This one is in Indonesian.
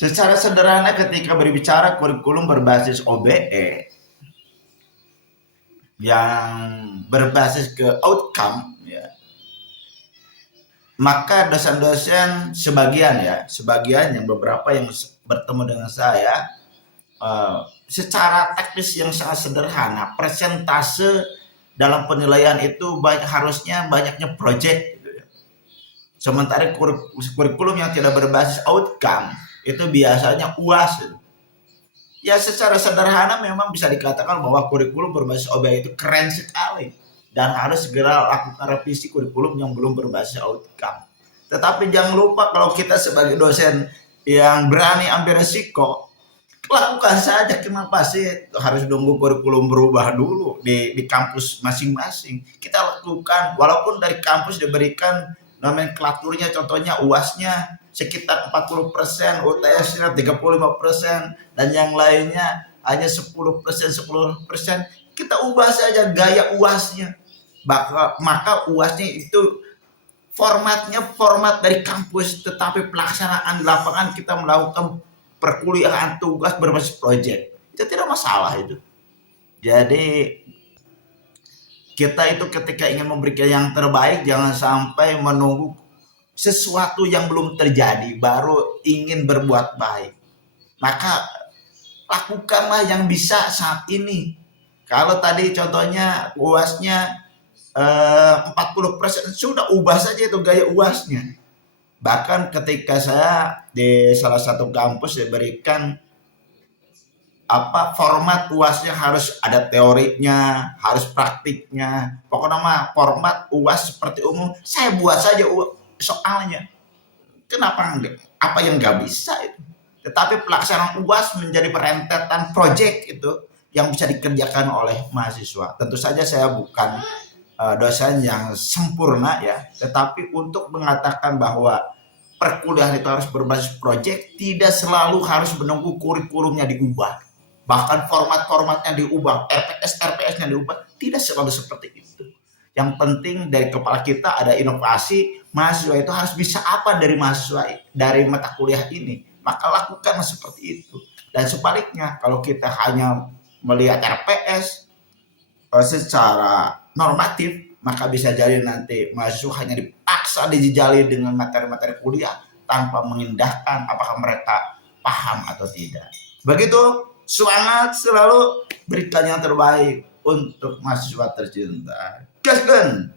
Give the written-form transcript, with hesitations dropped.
Secara sederhana ketika berbicara kurikulum berbasis OBE yang berbasis ke outcome ya, maka dosen-dosen sebagian yang beberapa yang bertemu dengan saya secara teknis yang sangat sederhana, persentase dalam penilaian itu harusnya banyaknya project gitu ya. Sementara kurikulum yang tidak berbasis outcome itu biasanya UAS gitu. Ya secara sederhana memang bisa dikatakan bahwa kurikulum berbasis OBE itu keren sekali dan harus segera lakukan revisi kurikulum yang belum berbasis outcome. Tetapi jangan lupa kalau kita sebagai dosen yang berani ambil resiko, lakukan saja. Kenapa sih harus nunggu kurikulum berubah dulu di kampus masing-masing? Kita lakukan walaupun dari kampus diberikan nomenklaturnya, contohnya UAS-nya sekitar 40%, UTS-nya 35%, dan yang lainnya hanya 10%. Kita ubah saja gaya UAS-nya. Maka UAS-nya itu formatnya format dari kampus, tetapi pelaksanaan di lapangan kita melakukan perkuliahan tugas berbasis proyek. Itu tidak masalah itu. Jadi kita itu ketika ingin memberikan yang terbaik, jangan sampai menunggu sesuatu yang belum terjadi baru ingin berbuat baik. Maka lakukanlah yang bisa saat ini. Kalau tadi contohnya UAS-nya 40%, sudah ubah saja itu gaya UAS-nya. Bahkan ketika saya di salah satu kampus diberikan format UAS-nya harus ada teorinya, harus praktiknya. Pokoknya mah format UAS seperti umum, saya buat saja soalnya. Kenapa enggak? Apa yang nggak bisa itu? Tetapi pelaksanaan UAS menjadi perentetan proyek itu yang bisa dikerjakan oleh mahasiswa. Tentu saja saya bukan dosen yang sempurna ya, tetapi untuk mengatakan bahwa perkuliahan itu harus berbasis proyek, tidak selalu harus menunggu kurikulumnya diubah. Bahkan format-formatnya diubah, RPS-nya diubah, tidak selalu seperti itu. Yang penting dari kepala kita ada inovasi, mahasiswa itu harus bisa apa dari mata kuliah ini, maka lakukan seperti itu. Dan sebaliknya, kalau kita hanya melihat RPS secara normatif, maka bisa jadi nanti mahasiswa hanya dipaksa dijejali dengan materi-materi kuliah tanpa mengindahkan apakah mereka paham atau tidak. Begitu, semangat selalu, berikan yang terbaik untuk mahasiswa tercinta. Gaskan!